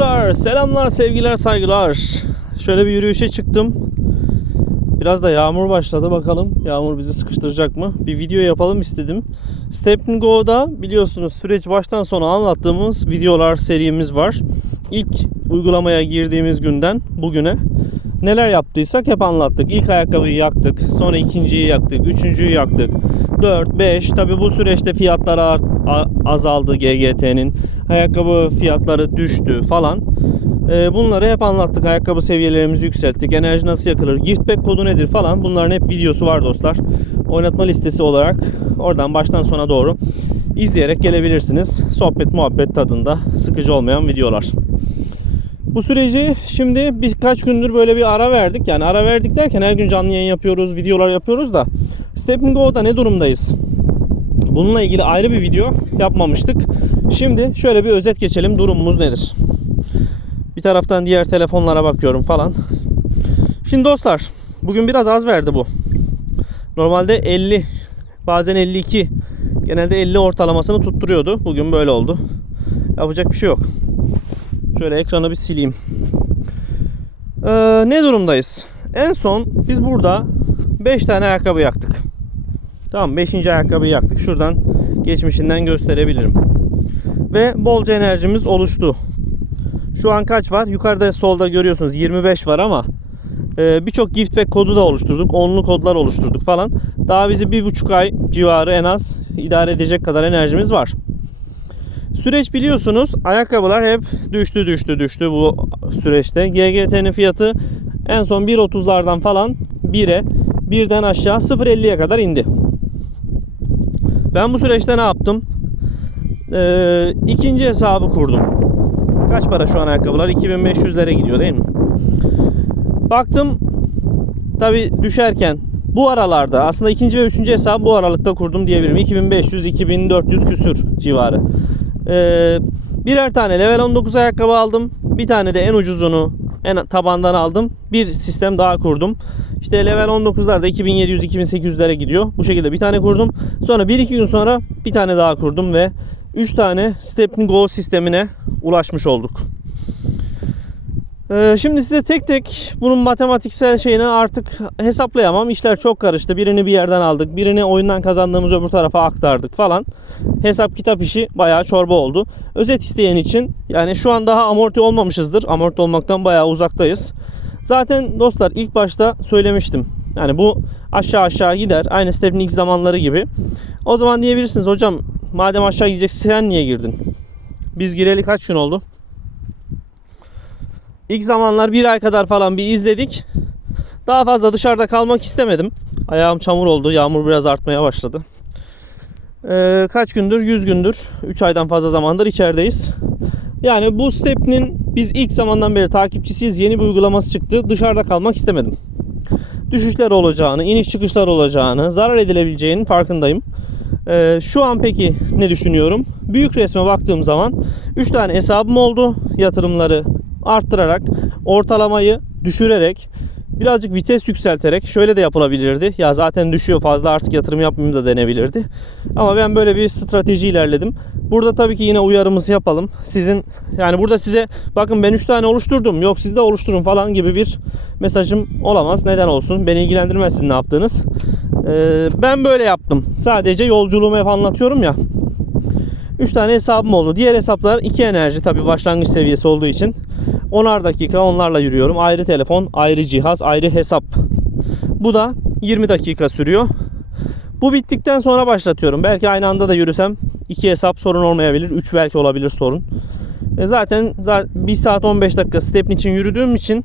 dostlar, selamlar, sevgiler, saygılar. Şöyle bir yürüyüşe çıktım. Biraz da yağmur başladı bakalım. Yağmur bizi sıkıştıracak mı? Bir video yapalım istedim. Step Go'da biliyorsunuz süreç baştan sona anlattığımız videolar serimiz var. İlk uygulamaya girdiğimiz günden bugüne neler yaptıysak hep anlattık. İlk ayakkabıyı yaktık, sonra ikinciyi yaktık, üçüncüyü yaktık. 4, 5. Tabi bu süreçte fiyatlar azaldı GGT'nin. Ayakkabı fiyatları düştü falan. Ee, bunları hep anlattık. Ayakkabı seviyelerimizi yükselttik. Enerji nasıl yakılır? Gift kodu nedir falan. Bunların hep videosu var dostlar. Oynatma listesi olarak oradan baştan sona doğru izleyerek gelebilirsiniz. Sohbet muhabbet tadında sıkıcı olmayan videolar. Bu süreci şimdi birkaç gündür böyle bir ara verdik. Yani ara verdik derken her gün canlı yayın yapıyoruz, videolar yapıyoruz da Step Go'da ne durumdayız? Bununla ilgili ayrı bir video yapmamıştık. Şimdi şöyle bir özet geçelim. Durumumuz nedir? Bir taraftan diğer telefonlara bakıyorum falan. Şimdi dostlar, bugün biraz az verdi bu. Normalde 50, bazen 52, genelde 50 ortalamasını tutturuyordu. Bugün böyle oldu. Yapacak bir şey yok. Şöyle ekranı bir sileyim. Ee, ne durumdayız? En son biz burada 5 tane ayakkabı yaktık. Tamam 5. ayakkabıyı yaktık. Şuradan geçmişinden gösterebilirim. Ve bolca enerjimiz oluştu. Şu an kaç var? Yukarıda solda görüyorsunuz 25 var ama e, birçok gift pack kodu da oluşturduk. Onlu kodlar oluşturduk falan. Daha bizi bir buçuk ay civarı en az idare edecek kadar enerjimiz var. Süreç biliyorsunuz ayakkabılar hep düştü düştü düştü bu süreçte. GGT'nin fiyatı en son 1.30'lardan falan 1'e birden aşağı 0.50'ye kadar indi. Ben bu süreçte ne yaptım? Ee, ikinci hesabı kurdum. Kaç para şu an ayakkabılar? 2500'lere gidiyor değil mi? Baktım tabi düşerken bu aralarda aslında ikinci ve üçüncü hesabı bu aralıkta kurdum diyebilirim. 2500-2400 küsür civarı. Ee, birer tane level 19 ayakkabı aldım. Bir tane de en ucuzunu en tabandan aldım. Bir sistem daha kurdum. İşte level 19'larda 2700-2800'lere gidiyor. Bu şekilde bir tane kurdum. Sonra 1-2 gün sonra bir tane daha kurdum ve 3 tane Step Go sistemine ulaşmış olduk. Ee, şimdi size tek tek bunun matematiksel şeyini artık hesaplayamam. İşler çok karıştı. Birini bir yerden aldık. Birini oyundan kazandığımız öbür tarafa aktardık falan. Hesap kitap işi bayağı çorba oldu. Özet isteyen için yani şu an daha amorti olmamışızdır. Amorti olmaktan bayağı uzaktayız. Zaten dostlar ilk başta söylemiştim. Yani bu aşağı aşağı gider. Aynı Step'in ilk zamanları gibi. O zaman diyebilirsiniz hocam madem aşağı gideceksin sen niye girdin? Biz gireli kaç gün oldu? İlk zamanlar bir ay kadar falan bir izledik. Daha fazla dışarıda kalmak istemedim. Ayağım çamur oldu. Yağmur biraz artmaya başladı. Ee, kaç gündür? 100 gündür. 3 aydan fazla zamandır içerideyiz. Yani bu Step'nin biz ilk zamandan beri takipçisiyiz. Yeni bir uygulaması çıktı. Dışarıda kalmak istemedim. Düşüşler olacağını, iniş çıkışlar olacağını, zarar edilebileceğinin farkındayım. Ee, şu an peki ne düşünüyorum? Büyük resme baktığım zaman 3 tane hesabım oldu. Yatırımları arttırarak, ortalamayı düşürerek, birazcık vites yükselterek şöyle de yapılabilirdi. Ya zaten düşüyor fazla artık yatırım yapmayayım da denebilirdi. Ama ben böyle bir strateji ilerledim. Burada tabii ki yine uyarımızı yapalım. Sizin yani burada size bakın ben 3 tane oluşturdum. Yok siz de oluşturun falan gibi bir mesajım olamaz. Neden olsun? Beni ilgilendirmezsin ne yaptığınız. Ee, ben böyle yaptım. Sadece yolculuğumu hep anlatıyorum ya. 3 tane hesabım oldu. Diğer hesaplar 2 enerji tabii başlangıç seviyesi olduğu için. 10'ar dakika onlarla yürüyorum. Ayrı telefon, ayrı cihaz, ayrı hesap. Bu da 20 dakika sürüyor. Bu bittikten sonra başlatıyorum. Belki aynı anda da yürüsem 2 hesap sorun olmayabilir. 3 belki olabilir sorun. E zaten 1 saat 15 dakika step için yürüdüğüm için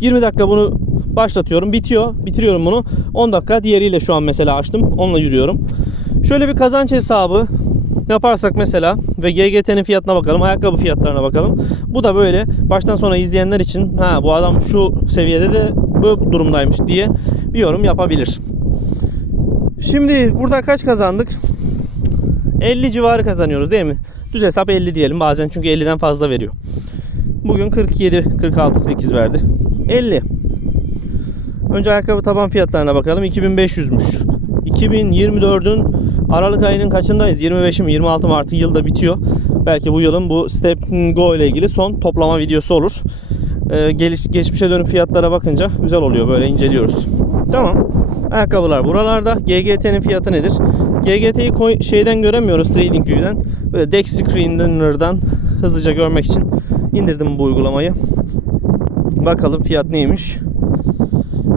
20 dakika bunu başlatıyorum. Bitiyor. Bitiriyorum bunu. 10 dakika diğeriyle şu an mesela açtım. Onunla yürüyorum. Şöyle bir kazanç hesabı yaparsak mesela ve GGT'nin fiyatına bakalım, ayakkabı fiyatlarına bakalım. Bu da böyle baştan sona izleyenler için ha bu adam şu seviyede de bu durumdaymış diye bir yorum yapabilir. Şimdi burada kaç kazandık? 50 civarı kazanıyoruz değil mi? Düz hesap 50 diyelim bazen çünkü 50'den fazla veriyor. Bugün 47, 46, 8 verdi. 50. Önce ayakkabı taban fiyatlarına bakalım. 2500'müş. 2024'ün Aralık ayının kaçındayız? 25'i mi 26 mı artık yılda bitiyor. belki bu yılın bu Step Go ile ilgili son toplama videosu olur. Ee, geliş, geçmişe dönük fiyatlara bakınca güzel oluyor böyle inceliyoruz. Tamam. Ayakkabılar buralarda. GGT'nin fiyatı nedir? GGT'yi şeyden göremiyoruz TradingView'den. Böyle Dex Screener'dan hızlıca görmek için indirdim bu uygulamayı. Bakalım fiyat neymiş.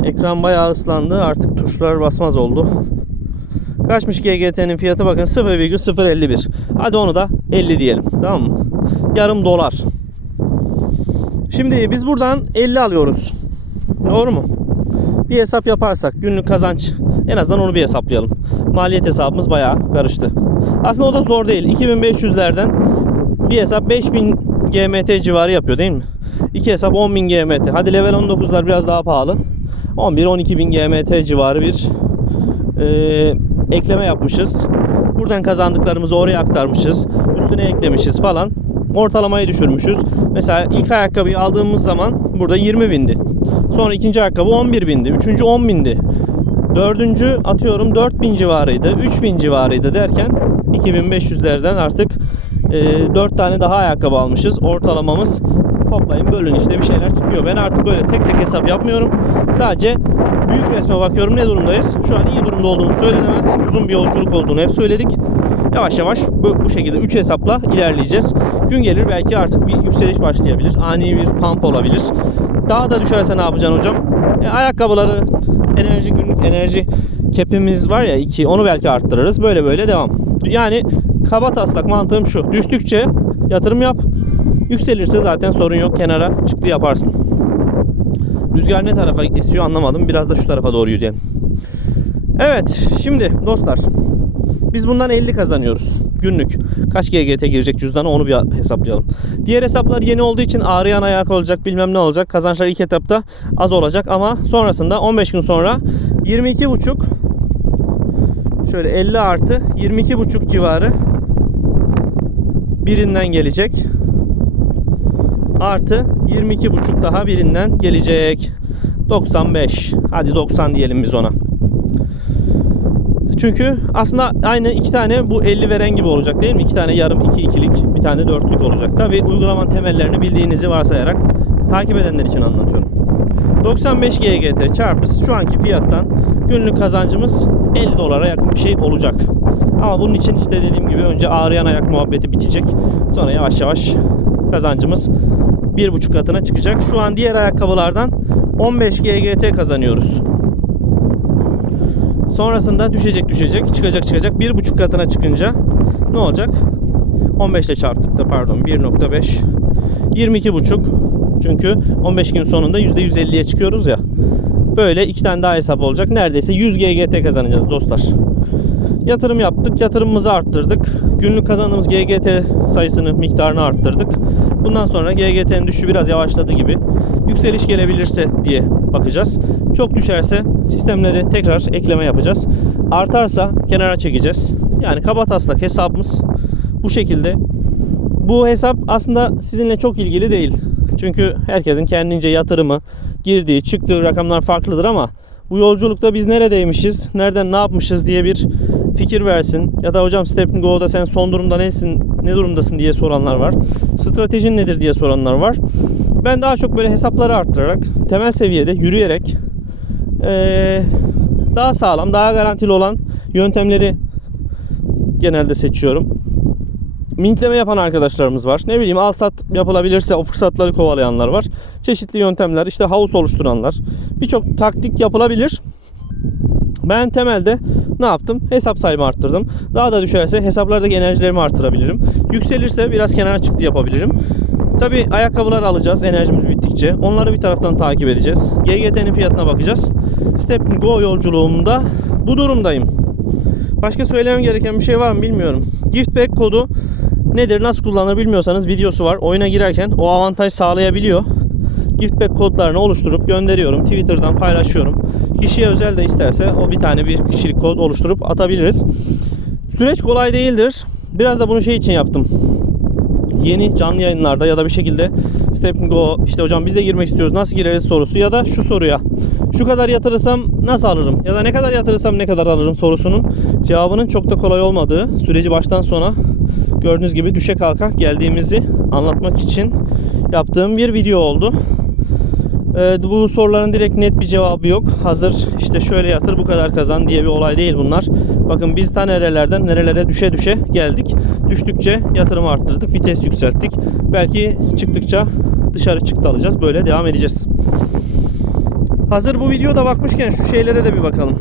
Ekran bayağı ıslandı. Artık tuşlar basmaz oldu. Kaçmış GGT'nin fiyatı bakın 0,051. Hadi onu da 50 diyelim. Tamam mı? Yarım dolar. Şimdi biz buradan 50 alıyoruz. Doğru mu? Bir hesap yaparsak günlük kazanç en azından onu bir hesaplayalım. Maliyet hesabımız bayağı karıştı. Aslında o da zor değil. 2500'lerden bir hesap 5000 GMT civarı yapıyor değil mi? İki hesap 10.000 GMT. Hadi level 19'lar biraz daha pahalı. 11-12 bin GMT civarı bir e, ekleme yapmışız. Buradan kazandıklarımızı oraya aktarmışız. Üstüne eklemişiz falan. Ortalamayı düşürmüşüz. Mesela ilk ayakkabıyı aldığımız zaman burada 20 bindi. Sonra ikinci ayakkabı 11 bindi. Üçüncü 10 bindi. Dördüncü atıyorum 4000 civarıydı. 3000 civarıydı derken 2500'lerden artık e, 4 tane daha ayakkabı almışız. Ortalamamız toplayın bölün işte bir şeyler çıkıyor. Ben artık böyle tek tek hesap yapmıyorum. Sadece büyük resme bakıyorum ne durumdayız. Şu an iyi durumda olduğunu söylenemez. Uzun bir yolculuk olduğunu hep söyledik. Yavaş yavaş bu, bu şekilde 3 hesapla ilerleyeceğiz. Gün gelir belki artık bir yükseliş başlayabilir. Ani bir pump olabilir. Daha da düşerse ne yapacaksın hocam? E, ayakkabıları, enerji günlük enerji kepimiz var ya iki onu belki arttırırız. Böyle böyle devam. Yani kaba taslak mantığım şu. Düştükçe yatırım yap. Yükselirse zaten sorun yok. Kenara çıktı yaparsın. Rüzgar ne tarafa esiyor anlamadım. Biraz da şu tarafa doğru yürüyelim. Evet şimdi dostlar biz bundan 50 kazanıyoruz günlük. Kaç GGT girecek cüzdana onu bir hesaplayalım. Diğer hesaplar yeni olduğu için ağrıyan ayak olacak bilmem ne olacak. Kazançlar ilk etapta az olacak ama sonrasında 15 gün sonra 22,5 şöyle 50 artı 22,5 civarı birinden gelecek. Artı 22,5 daha birinden gelecek. 95. Hadi 90 diyelim biz ona. Çünkü aslında aynı iki tane bu 50 veren gibi olacak değil mi? İki tane yarım, iki ikilik, bir tane dörtlük olacak. Tabi uygulamanın temellerini bildiğinizi varsayarak takip edenler için anlatıyorum. 95 GGT çarpı şu anki fiyattan günlük kazancımız 50 dolara yakın bir şey olacak. Ama bunun için işte dediğim gibi önce ağrıyan ayak muhabbeti bitecek. Sonra yavaş yavaş kazancımız bir buçuk katına çıkacak. Şu an diğer ayakkabılardan 15 GGT kazanıyoruz. Sonrasında düşecek düşecek çıkacak çıkacak bir buçuk katına çıkınca ne olacak? 15 ile çarptık da pardon 1.5 22 buçuk çünkü 15 gün sonunda %150'ye çıkıyoruz ya. Böyle iki tane daha hesap olacak. Neredeyse 100 GGT kazanacağız dostlar. Yatırım yaptık. Yatırımımızı arttırdık. Günlük kazandığımız GGT sayısını, miktarını arttırdık. Bundan sonra GGT'nin düşüşü biraz yavaşladı gibi. Yükseliş gelebilirse diye bakacağız. Çok düşerse sistemleri tekrar ekleme yapacağız. Artarsa kenara çekeceğiz. Yani kaba taslak hesabımız bu şekilde. Bu hesap aslında sizinle çok ilgili değil. Çünkü herkesin kendince yatırımı, girdiği, çıktığı rakamlar farklıdır ama bu yolculukta biz neredeymişiz, nereden ne yapmışız diye bir fikir versin. Ya da hocam Step Go'da sen son durumda nesin, ne durumdasın diye soranlar var. Stratejin nedir diye soranlar var. Ben daha çok böyle hesapları arttırarak, temel seviyede yürüyerek eee, daha sağlam, daha garantili olan yöntemleri genelde seçiyorum. Mintleme yapan arkadaşlarımız var. Ne bileyim al sat yapılabilirse o fırsatları kovalayanlar var. Çeşitli yöntemler işte havuz oluşturanlar. Birçok taktik yapılabilir. Ben temelde ne yaptım? Hesap sayımı arttırdım. Daha da düşerse hesaplardaki enerjilerimi arttırabilirim. Yükselirse biraz kenara çıktı yapabilirim. Tabi ayakkabılar alacağız enerjimiz bittikçe. Onları bir taraftan takip edeceğiz. GGT'nin fiyatına bakacağız. Step Go yolculuğumda bu durumdayım. Başka söylemem gereken bir şey var mı bilmiyorum. Giftback kodu nedir, nasıl kullanılır bilmiyorsanız videosu var. Oyuna girerken o avantaj sağlayabiliyor. Giftback kodlarını oluşturup gönderiyorum. Twitter'dan paylaşıyorum. Kişiye özel de isterse o bir tane bir kişilik kod oluşturup atabiliriz. Süreç kolay değildir. Biraz da bunu şey için yaptım. Yeni canlı yayınlarda ya da bir şekilde Step Go işte hocam biz de girmek istiyoruz nasıl gireriz sorusu ya da şu soruya şu kadar yatırırsam nasıl alırım ya da ne kadar yatırırsam ne kadar alırım sorusunun cevabının çok da kolay olmadığı süreci baştan sona gördüğünüz gibi düşe kalka geldiğimizi anlatmak için yaptığım bir video oldu. Ee, bu soruların direkt net bir cevabı yok. Hazır işte şöyle yatır bu kadar kazan diye bir olay değil bunlar. Bakın biz ta nerelerden nerelere düşe düşe geldik. Düştükçe yatırım arttırdık, vites yükselttik. Belki çıktıkça dışarı çıktı alacağız. Böyle devam edeceğiz. Hazır bu videoda bakmışken şu şeylere de bir bakalım.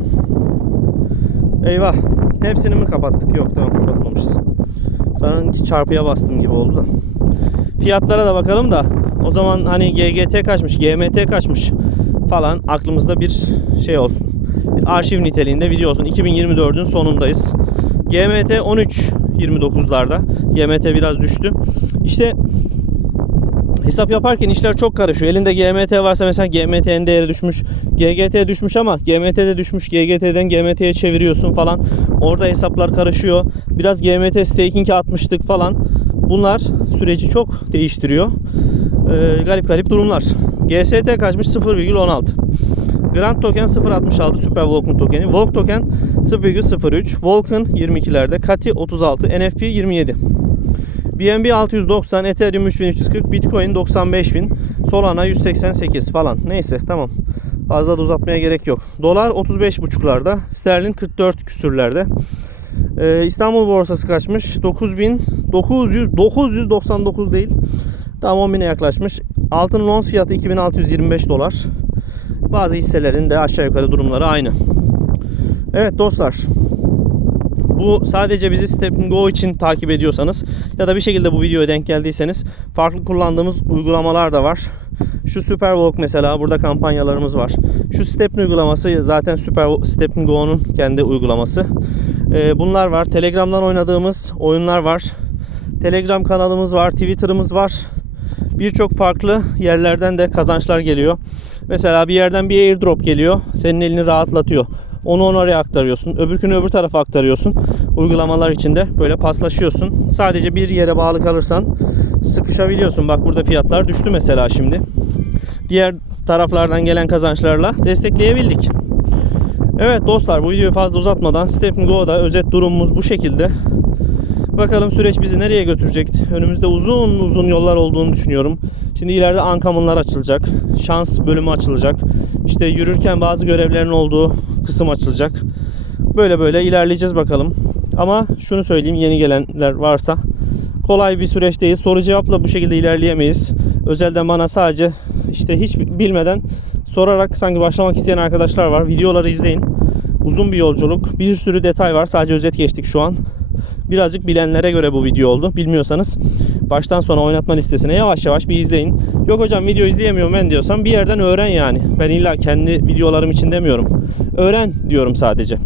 Eyvah. Hepsini mi kapattık? Yok tamam kapatmamışız. Sanki çarpıya bastım gibi oldu da. Fiyatlara da bakalım da o zaman hani GGT kaçmış, GMT kaçmış falan aklımızda bir şey olsun. Bir arşiv niteliğinde video olsun. 2024'ün sonundayız. GMT 13.29'larda. GMT biraz düştü. İşte hesap yaparken işler çok karışıyor. Elinde GMT varsa mesela GMT'nin değeri düşmüş. GGT düşmüş ama GMT de düşmüş. GGT'den GMT'ye çeviriyorsun falan. Orada hesaplar karışıyor. Biraz GMT staking'e atmıştık falan. Bunlar süreci çok değiştiriyor. Ee, garip garip durumlar. GST kaçmış 0,16. Grand Token 0.66 Super Vulcan tokeni. Volk Token 0,03. Vulcan 22'lerde. Kati 36. NFP 27. BNB 690, Ethereum 3340, Bitcoin 95000, Solana 188 falan. Neyse tamam. Fazla da uzatmaya gerek yok. Dolar 35.5'larda, sterlin 44 küsürlerde. Ee, İstanbul borsası kaçmış? 9900 999 değil. Tam 10 bine yaklaşmış. Altının ons fiyatı 2625 dolar. Bazı hisselerin de aşağı yukarı durumları aynı. Evet dostlar. Bu sadece bizi Step Go için takip ediyorsanız ya da bir şekilde bu videoya denk geldiyseniz farklı kullandığımız uygulamalar da var. Şu Superwalk mesela burada kampanyalarımız var. Şu Step uygulaması zaten Super Step Go'nun kendi uygulaması. Ee, bunlar var. Telegram'dan oynadığımız oyunlar var. Telegram kanalımız var, Twitter'ımız var. Birçok farklı yerlerden de kazançlar geliyor. Mesela bir yerden bir airdrop geliyor. Senin elini rahatlatıyor. Onu oraya aktarıyorsun. Öbürkünü öbür tarafa aktarıyorsun. Uygulamalar içinde böyle paslaşıyorsun. Sadece bir yere bağlı kalırsan sıkışabiliyorsun. Bak burada fiyatlar düştü mesela şimdi. Diğer taraflardan gelen kazançlarla destekleyebildik. Evet dostlar bu videoyu fazla uzatmadan Step Go'da özet durumumuz bu şekilde. Bakalım süreç bizi nereye götürecek? Önümüzde uzun uzun yollar olduğunu düşünüyorum. Şimdi ileride ankamınlar açılacak. Şans bölümü açılacak. İşte yürürken bazı görevlerin olduğu kısım açılacak. Böyle böyle ilerleyeceğiz bakalım. Ama şunu söyleyeyim yeni gelenler varsa kolay bir süreç değil. Soru cevapla bu şekilde ilerleyemeyiz. Özelden bana sadece işte hiç bilmeden sorarak sanki başlamak isteyen arkadaşlar var. Videoları izleyin. Uzun bir yolculuk. Bir sürü detay var. Sadece özet geçtik şu an. Birazcık bilenlere göre bu video oldu. Bilmiyorsanız baştan sona oynatma listesine yavaş yavaş bir izleyin. Yok hocam video izleyemiyorum ben diyorsan bir yerden öğren yani. Ben illa kendi videolarım için demiyorum. Öğren diyorum sadece.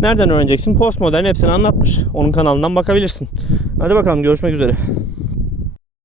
Nereden öğreneceksin? Postmodern hepsini anlatmış. Onun kanalından bakabilirsin. Hadi bakalım görüşmek üzere.